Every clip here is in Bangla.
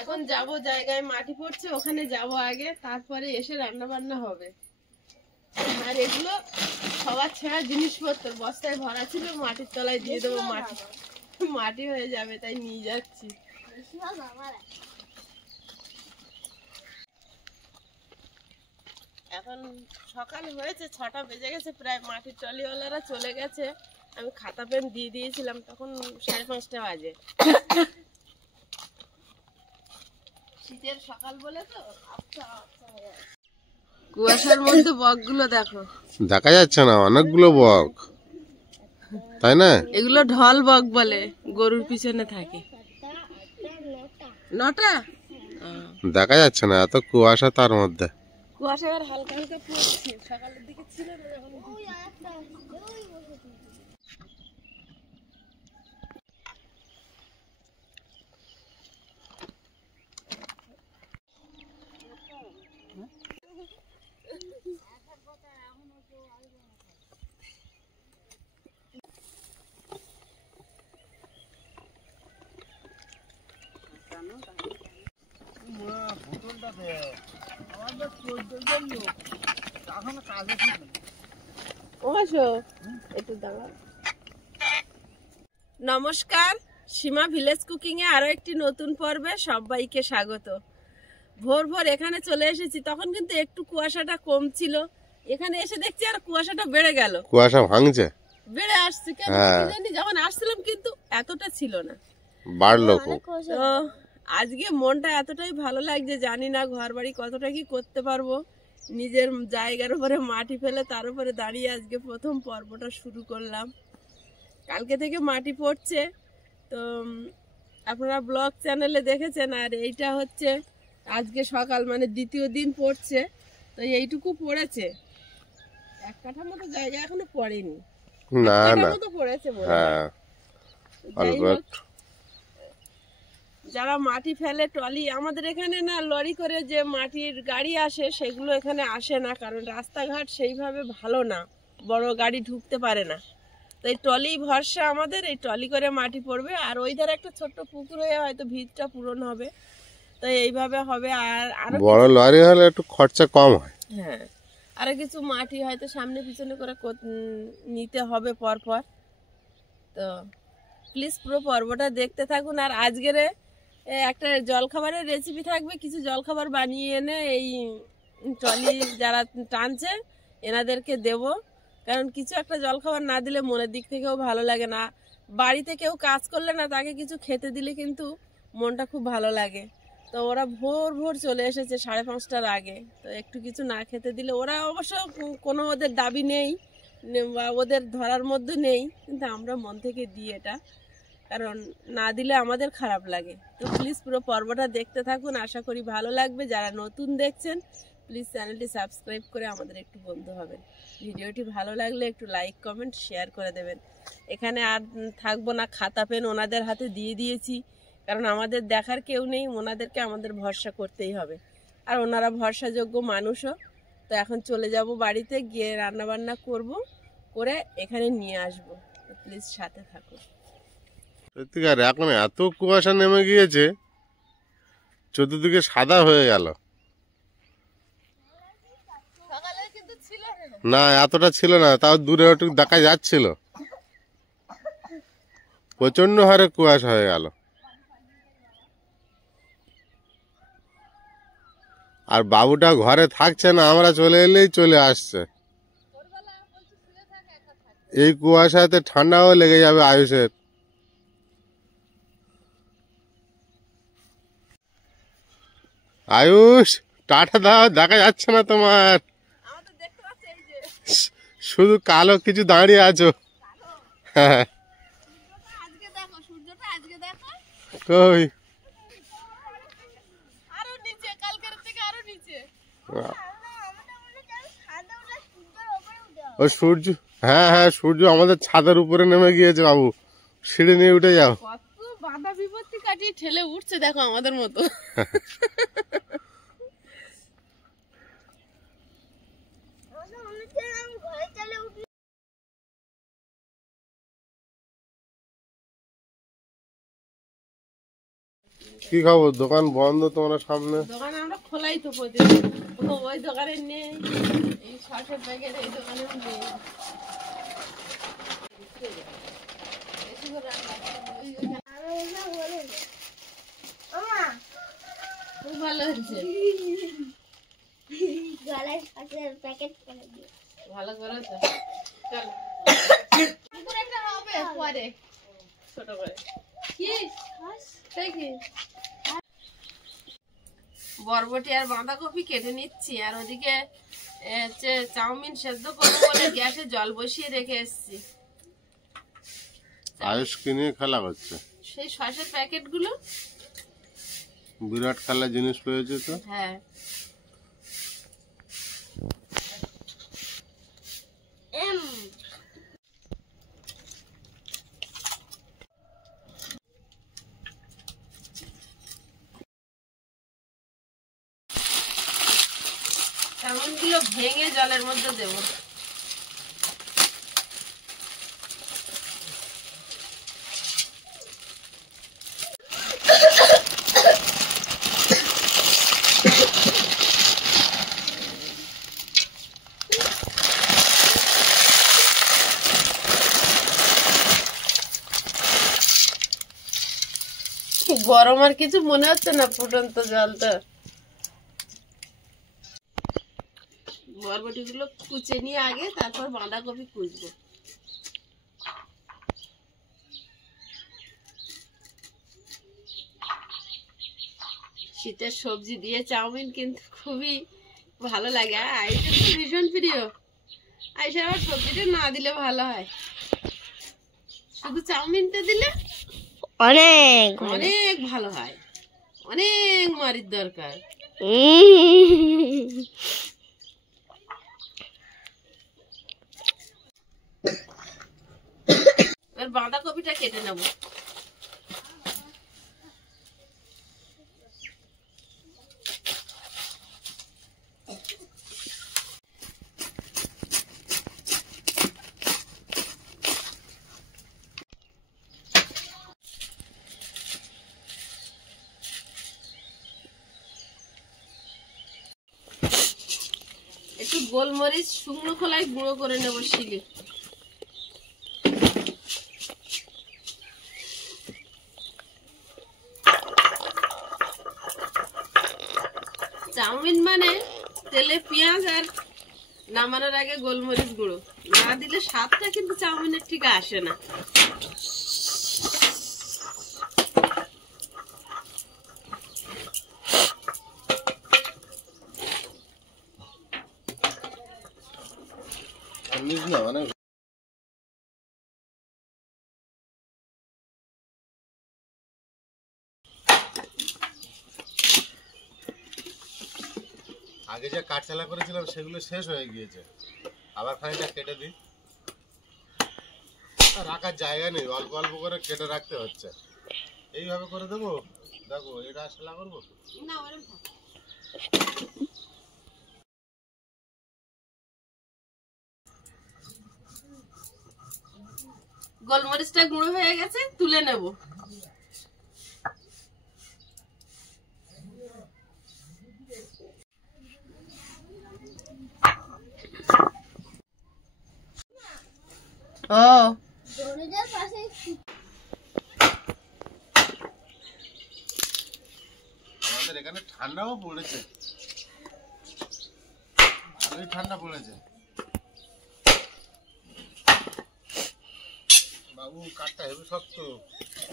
এখন যাব জায়গায় মাটি পড়ছে, ওখানে যাব আগে, তারপরে এসে রান্না বান্না হবে। আর এগুলো সবার ছেঁড়া জিনিসপত্র বস্তায় ভরা ছিল, মাটির তলায় দিয়ে দেবো, মাটি হয়ে যাবে, তাই নিয়ে যাচ্ছি। এখন সকাল হয়েছে, 6টা বেজে গেছে প্রায়, মাটির ট্রলিওয়ালারা চলে গেছে। আমি খাতা পেন দিয়ে দিয়েছিলাম, তখন 5:30 বাজে। শীতের সকাল বলে তো কুয়াশার মধ্যে বকগুলো দেখো, দেখা যাচ্ছে না, অনেকগুলো বক, তাই না? এগুলো ঢল বক বলে, গরুর পিছনে থাকে। 9টা দেখা যাচ্ছে না, এত কুয়াশা, তার মধ্যে কুয়াশা আর হালকা হালকা পড়ছে, সকালের দিকে ছিল না যখন। নমস্কার, সীমা ভিলেজ কুকিং এ আরো একটি নতুন পর্বে সবাইকে স্বাগত। ভোর ভোর এখানে চলে এসেছি, তখন কিন্তু একটু কুয়াশাটা কম ছিল, এখানে এসে দেখছি আর কুয়াশাটা বেড়ে গেল, কুয়াশা ভাঙছে, বেড়ে আসছে কেন জানি। যখন আসছিলাম কিন্তু এতটা ছিল না, বাড়লো। তো আজকে মনটা এতটাই ভালো লাগছে, জানি না ঘর বাড়ি কতটা কি করতে পারবো, নিজের জায়গার উপরে মাটি ফেলে তার উপরে দাঁড়িয়ে আজকে প্রথম পর্বটা শুরু করলাম। কালকে থেকে মাটি পড়ছে, তো আপনারা ব্লগ চ্যানেলে দেখেছেন, আর এইটা হচ্ছে আজকে সকাল, মানে দ্বিতীয় দিন পড়ছে। তো এইটুকু পড়েছে, 1 কাঠা মতো জায়গা এখনো পড়েনি, না না মতো পড়েছে বলে। যারা মাটি ফেলে ট্রলি, আমাদের এখানে না লরি করে যে মাটির গাড়ি আসে, সেগুলো এখানে আসে না, কারণ রাস্তাঘাট সেইভাবে ভালো না, বড় গাড়ি ঢুকতে পারে না। তো এই ট্রলি ভরসা আমাদের, এই ট্রলি করে মাটি পড়বে, আর ওই ধারে একটা ছোট্ট পুকুর হয়ে হয়তো ভিতটা পূরণ হবে, তো এইভাবে হবে। আর বড় লরি হলে একটু খরচা কম হয়। হ্যাঁ, আরো কিছু মাটি হয়তো সামনে পিছনে করে নিতে হবে পরপর। তো প্লিজ পুরো পর্বটা দেখতে থাকুন। আর আজকের একটা জলখাবারের রেসিপি থাকবে, কিছু জলখাবার বানিয়ে এনে এই ট্রলি যারা টানছে এনাদেরকে দেব, কারণ কিছু একটা জলখাবার না দিলে মনের দিক থেকেও ভালো লাগে না। বাড়িতে কেউ কাজ করলে না, তাকে কিছু খেতে দিলে কিন্তু মনটা খুব ভালো লাগে। তো ওরা ভোর ভোর চলে এসেছে 5:30টার আগে, তো একটু কিছু না খেতে দিলে, ওরা অবশ্য কোনো ওদের দাবি নেই বা ওদের ধরার মধ্যে নেই, কিন্তু আমরা মন থেকে দিই এটা, কারণ না দিলে আমাদের খারাপ লাগে। তো প্লিজ পুরো পর্বটা দেখতে থাকুন, আশা করি ভালো লাগবে। যারা নতুন দেখছেন প্লিজ চ্যানেলটি সাবস্ক্রাইব করে আমাদের একটু বন্ধু হবেন। ভিডিওটি ভালো লাগলে একটু লাইক কমেন্ট শেয়ার করে দেবেন। এখানে আর থাকবো না, খাতা পেন ওনাদের হাতে দিয়ে দিয়েছি, কারণ আমাদের দেখার কেউ নেই, ওনাদেরকে আমাদের ভরসা করতেই হবে, আর ওনারা ভরসাযোগ্য মানুষও। তো এখন চলে যাব বাড়িতে, গিয়ে রান্না বান্না করব, করে এখানে নিয়ে আসবো। তো প্লিজ সাথে থাকুন। সত্যিকার এখন এত কুয়াশা নেমে গিয়েছে, চতুর্দিকে সাদা হয়ে গেল। না এতটা ছিল না, তাও দূরে একটু দেখা যাচ্ছিল, প্রচন্ড হারে কুয়াশা হয়ে গেল। আর বাবুটা ঘরে থাকছে না, আমরা চলে এলেই চলে আসছে। এই কুয়াশাতে ঠান্ডাও লেগে যাবে আয়ুষের। আয়ুষ টাটা দাও, দেখা যাচ্ছে না তোমার, শুধু কালো কিছু দাঁড়িয়ে আছো। হ্যাঁ কই ও সূর্য, হ্যাঁ হ্যাঁ সূর্য আমাদের ছাদের উপরে নেমে গিয়েছে বাবু, সিঁড়ি নিয়ে উঠে যাও। কত বাধা বিপত্তি কাটিয়ে ঠেলে উঠছে দেখো আমাদের মতো। কি খাবো? দোকান বন্ধ তোমার সামনে। দোকান আমরা খোলাই তো প্রতিদিন। ওই দোকানে নেই, এই সসের প্যাকেট এই দোকানে নেই। খুব ভালো হচ্ছে। ভালো করেছো। চলো হবে পরে ছোট করে কি বরবটি আর বাঁধাকপি কেটে নিচ্ছি, আর ওদিকে চাউমিন সেদ্ধ করবো বলে গ্যাসে জল বসিয়ে রেখে এসেছি। আয়ুষ কিনে খেলা করছে, সেই সসের প্যাকেট গুলো বিরাট খেলা জিনিস পেয়েছে তো। হ্যাঁ চাউমিন গুলো ভেঙে জলের মধ্যে দেবো। গরম আর কিছু মনে হচ্ছে না, ফুটন্ত জলটা। বরবটি গুলো কুচে নিয়ে আগে, তারপর বাঁধাকপি কুচবো। শীতের সবজি দিয়ে চাউমিন কিন্তু খুবই ভালো লাগে। আইসা তো ভীষণ প্রিয়। আইসা আবার সবজিটা না দিলে ভালো হয়, শুধু চাউমিনটা দিলে অনেক অনেক ভালো হয়। অনেক মারির দরকার। এবার বাঁধাকপিটা কেটে নেব। একটু গোলমরিচ শুকনো খোলায় গুঁড়ো করে নেব শিলে। চাউমিন মানে তেলে পেঁয়াজ আর নামানোর আগে গোলমরিচ গুঁড়ো না দিলে স্বাদটা কিন্তু চাউমিনের ঠিক আসে না। আগে যে কাটচালা করেছিলাম সেগুলো শেষ হয়ে গিয়েছে, আবার খানিকটা কেটে দিই। রাখার জায়গা নেই, অল্প অল্প করে কেটে রাখতে হচ্ছে। এইভাবে করে দেবো। দেখো এটা সেলা করবো না, গোলমরিচটা গুঁড়ো হয়ে গেছে, তুলে নেব। আমাদের এখানে ঠান্ডাও পড়েছে, ভালোই ঠান্ডা পড়েছে। বাবু কাঠটা হেবি শক্ত,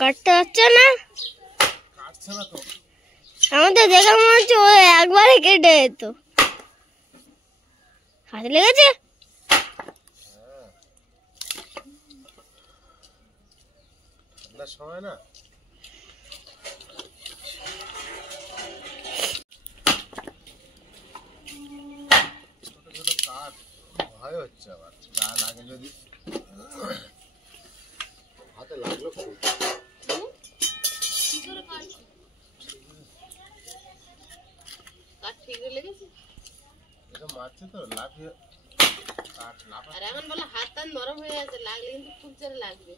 কাটতে হচ্ছে না, কাটছে না তো। আমাদের দেখা মনে হচ্ছে ও একবারে কেটে যেত। হাতে লেগেছে। ঠান্ডার সময় না, ছোট ছোট কাঠ ভয় হচ্ছে, আবার গা লাগে যদি। হাতে লাগলো খুব। এটা মারছে তো লাফিয়ে কাঠ লাফা। আর এখন বলে হাত টান নরম হয়ে আছে, লাগলে কিন্তু খুব জোরে লাগবে।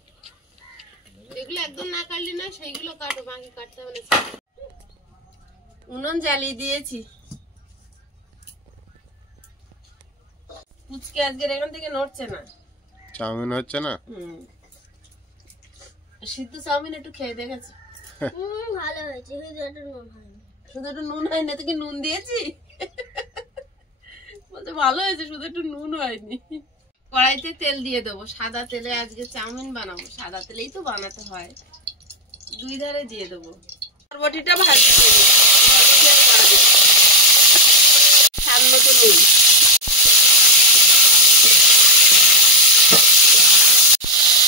যেগুলো একদম না কাটলি না সেইগুলো কাটো, বাকি কাটতে হবে না। উনুন জ্বালিয়ে দিয়েছি। পুচকে আজকের এখান থেকে নড়ছে না। চাউমিন হচ্ছে না? সিদ্ধ চাউমিন একটু খেয়ে দেখেছে, ভালো হয়েছে, শুধু একটু নুন হয়নি। শুধু একটু নুন হয়নি, তো কি নুন দিয়েছি? বলছে ভালো হয়েছে, শুধু একটু নুন হয়নি। কড়াইতে তেল দিয়ে দেবো, সাদা তেলে আজকে চাউমিন বানাবো, সাদা তেলেই তো বানাতে হয়। দুই ধারে দিয়ে দেবো। বরবটিটা ভাজতে দেবো, বরবটি আর গাজর, স্বাদ মতো নুন।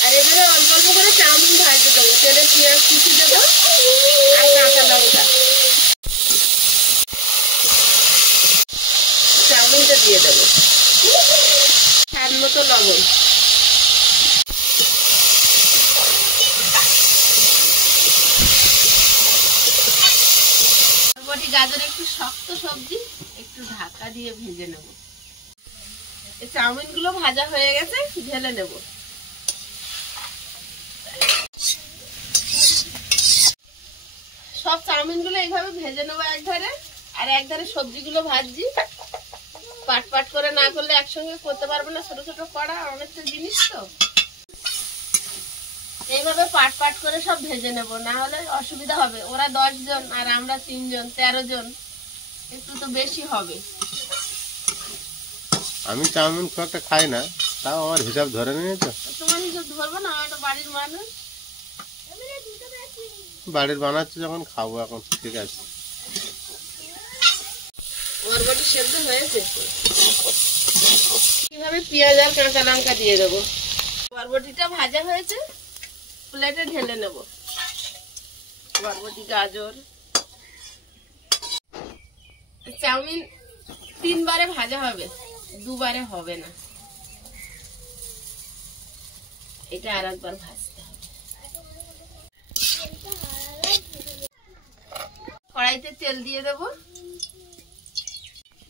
আর এবারে অল্প অল্প করে চাউমিন ভাজতে দেবো, তেলে পেঁয়াজ কুচি দেবো আর কাঁচা লঙ্কা। চাউমিনটা দিয়ে দেবো, স্বাদ মতো লবণ। বরবটি গাজর একটু শক্ত সবজি, একটু ঢাকা দিয়ে ভেজে নেব। এই চাউমিন গুলো ভাজা হয়ে গেছে, ঢেলে নেব। সব চাউমিন গুলো এইভাবে ভেজে নেবো একধারে, আর একধারে সবজিগুলো ভাজছি। পাট পাট করে না করলে একসঙ্গে করতে পারবো না, ছোট ছোট কড়া, অনেকটা জিনিস তো। এইভাবে পাট পাট করে সব ভেজে নেব, না হলে অসুবিধা হবে। ওরা 10 জন আর আমরা 3 জন, 13 জন, একটু তো বেশি হবে। আমি চাউমিন খুব একটা খাই না, তাও আমার হিসাব ধরে নিয়েছো। তোমার হিসেব ধরবো না, আমার তো বাড়ির মানুষ। বাড়ির বানাচ্ছি যখন খাবো এখন, ঠিক আছে। বরবটি সেদ্ধ হয়েছে, কিভাবে পেঁয়াজ আর কাঁচা লঙ্কা দিয়ে দেবো। বরবটিটা ভাজা হয়েছে, প্লেটে ঢেলে নেব। বরবটি গাজর চাউমিন 3 বারে ভাজা হবে, 2 বারে হবে না। এটা আর একবার ভাজতে হবে। কড়াইতে তেল দিয়ে দেবো,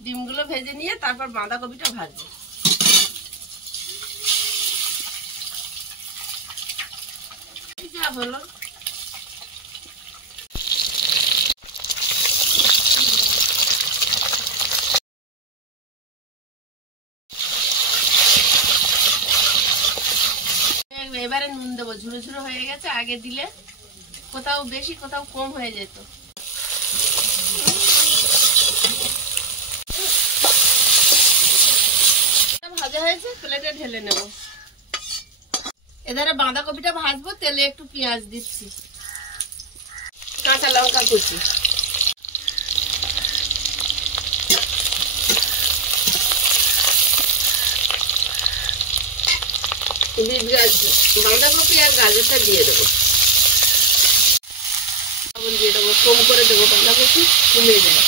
ডিমগুলো ভেজে নিয়ে তারপর বাঁধাকপিটা ভাজবো। যা হলো, এবারে নুন দেবো। ঝুড়ো ঝুড়ো হয়ে গেছে, আগে দিলে কোথাও বেশি কোথাও কম হয়ে যেত। ভাজা হয়েছে, প্লেটে ঢেলে নেব। এধারে বাঁধাকপিটা ভাজবো, তেলে একটু পেঁয়াজ দিচ্ছি, কাঁচা লঙ্কা কুচি, বিট গাজর, বাঁধাকপি আর গাজরটা দিয়ে দেবো। লবণ দিয়ে দেবো, কম করে দেবো, বাঁধাকপি কমে যায়।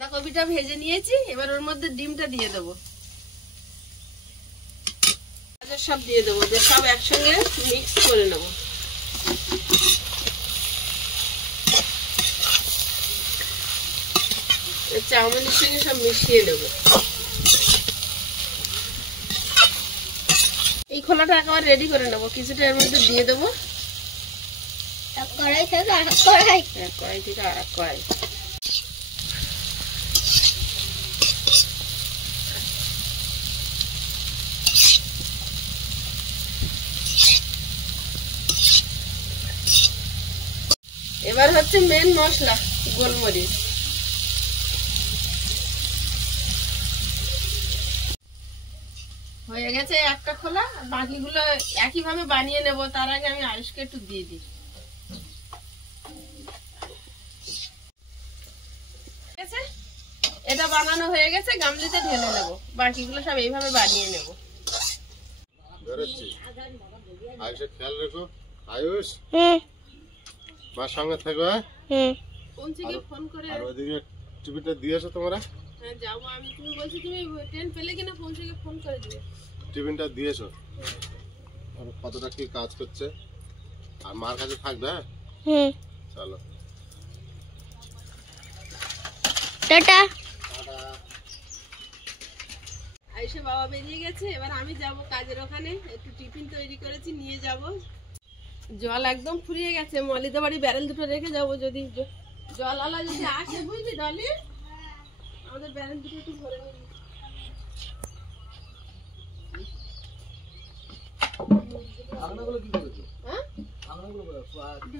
বাঁধাকপিটা ভেজে নিয়েছি, এবার ওর মধ্যে ডিমটা দিয়ে দেবো, গাজর সব দিয়ে দেবো, সব একসঙ্গে মিক্স করে নেবো। চাউমিনের সঙ্গে সব মিশিয়ে নেবো। এই খোলাটা একেবারে রেডি করে নেবো, কিছুটা এর মধ্যে দিয়ে দেবো। কড়াই থেকে আর কড়াই, কড়াই থেকে আর এক কড়াই। এবার হচ্ছে মেন মশলা, গোলমরিচ। হয়ে গেছে একটা খোলা, বাকিগুলো একইভাবে বানিয়ে নেব। তার আগে আমি আয়ুষকে একটু দিয়ে দিই। এটা বানানো হয়ে গেছে, গামলিতে ঢেলে নেব। বাকিগুলো সব এইভাবে বানিয়ে নেব। আয়ুষের খেয়াল রেখো। আয়ুষ, মার সঙ্গে থাকো। পৌঁছে ফোন করে, আর ওইদিকে টিভিটা দিয়েছো তোমরা? হ্যাঁ যাবো আমি। তুমি বলছো তুমি ট্রেন পেলে কিনা, পৌঁছে ফোন করে দিবে। টিফিনটা দিয়েছো, কতটা কি কাজ করছে, আর মার কাছে থাকবে। হ্যাঁ চলো, টাটা। আয়ুষে বাবা বেরিয়ে গেছে, এবার আমি যাব কাজের ওখানে। একটু টিফিন তৈরি করেছি, নিয়ে যাব। জল একদম ফুরিয়ে গেছে। মলিতে বাড়ি ব্যারেল দুটো রেখে যাবো, যদি জল আলা যদি আসে, বুঝলি ডলি, আমাদের ব্যারেল দুটো একটু ভরে নিবি।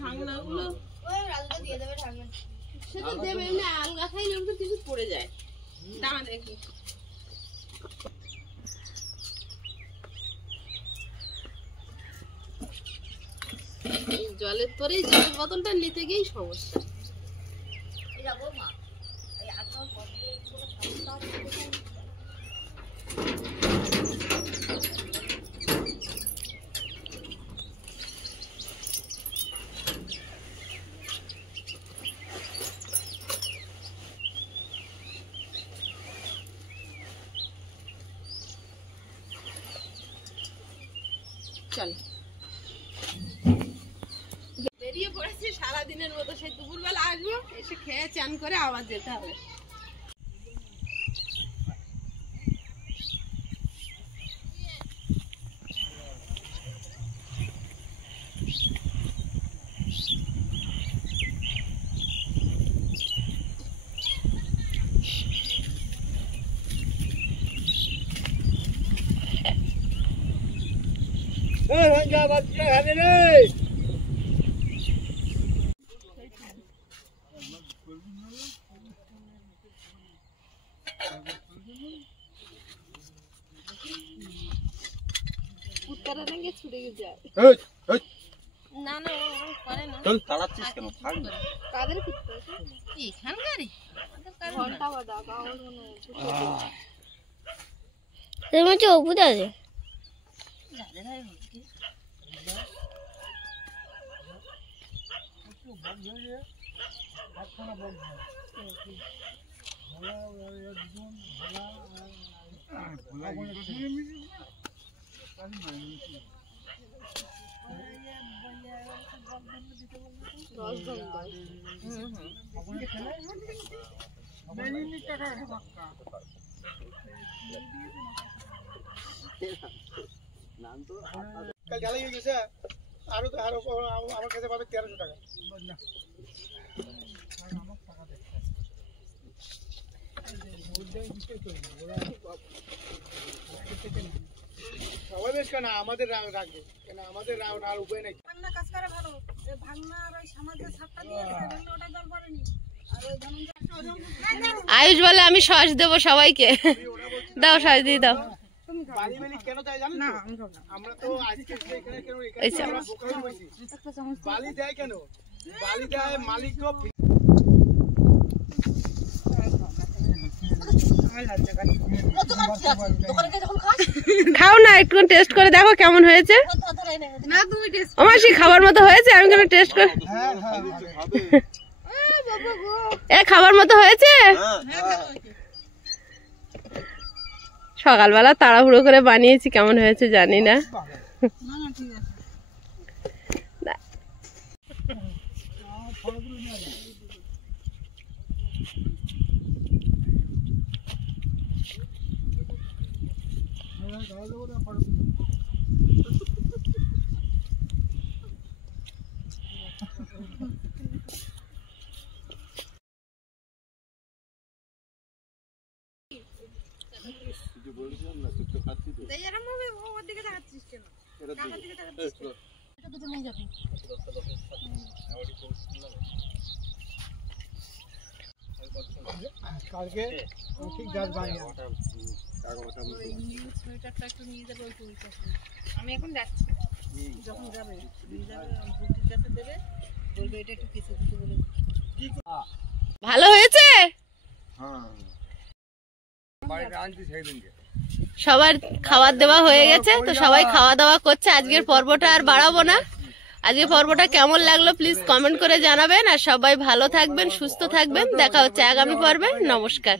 ঢাকনাগুলো সেটা দেবে না, আলগা খাইলে তো কিছু পড়ে যায়। দাঁড়া দেখি, জলের তোরেই জলের বোতলটা নিতে গিয়েই সমস্যা। চল, বেরিয়ে পড়েছি সারাদিনের মতো। সেই দুপুরবেলা আসবো, এসে খেয়ে চান করে আবার যেতে হবে। না না, করে না। চল তাড়াচ্ছিস কেন? থাক না। কাদের কুত্তা? এখানকারই ঘন্টা বাঁধা গাওয়ার মনে হচ্ছে। তুমি হচ্ছে অপুদ আছে। যাদের হয় হচ্ছে আমার কাছে পাবে 1300 টাকা। সবাই বেশ কেন আমাদের রাখবে কেন, আমাদের আর উপায় নেই। কাজ করে ভালো, ভাঙনা আর ওই সমাজের ছাপটা দিয়ে ওটা জল পড়েনি। আয়ুষ বলে আমি সস দেবো সবাইকে। দাও, সস দিয়ে দাও। বালি বালি কেন তাই জানেন? না আমরা তো আজকে এখানে কেন আমরা বোকা হয়ে বসি। বালি দেয় কেন? বালি দেয় মালিকও। খাও না, একটু টেস্ট করে দেখো কেমন হয়েছে। না তুমি টেস্ট ও মাসি, খাবার মতো হয়েছে? আমি কেন টেস্ট করে, এ খাবার মতো হয়েছে। সকালবেলা তাড়াহুড়ো করে বানিয়েছি, কেমন হয়েছে জানি না। কালকে ঠিক গাছ বানিয়ে আমি এখন যাচ্ছি, যখন যাবে দেবে বলবে এটা একটু কিছু কিছু বলে। ভালো হয়েছে। সবার খাবার দেওয়া হয়ে গেছে, তো সবাই খাওয়া দাওয়া করছে। আজকের পর্বটা আর বাড়াবো না। আজকের পর্বটা কেমন লাগলো প্লিজ কমেন্ট করে জানাবেন। আর সবাই ভালো থাকবেন, সুস্থ থাকবেন। দেখা হচ্ছে আগামী পর্বে। নমস্কার।